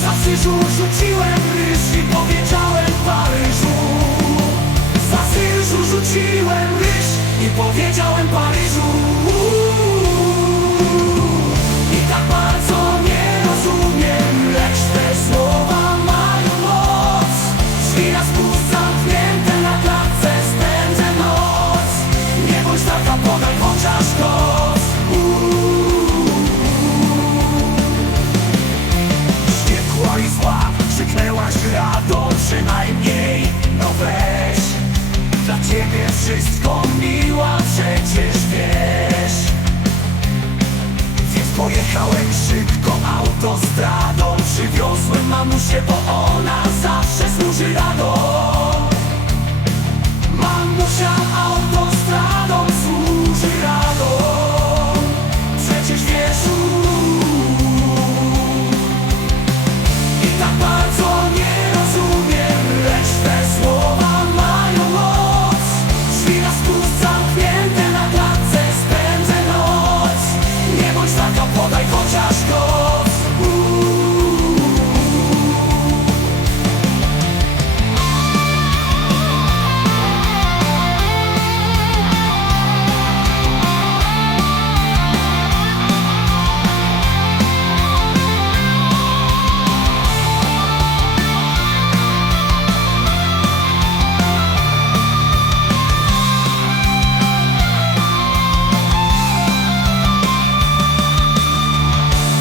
Za Paryżu rzuciłem ryż i powiedziałem Paryżu. Za Paryżu rzuciłem ryż i powiedziałem Paryżu. Chociaż koc Wściekła i zła, krzyknęłaś rado przynajmniej No weź, dla ciebie wszystko miła przecież wiesz Więc pojechałem szybko autostradą Przywiozłem mamusię, bo radą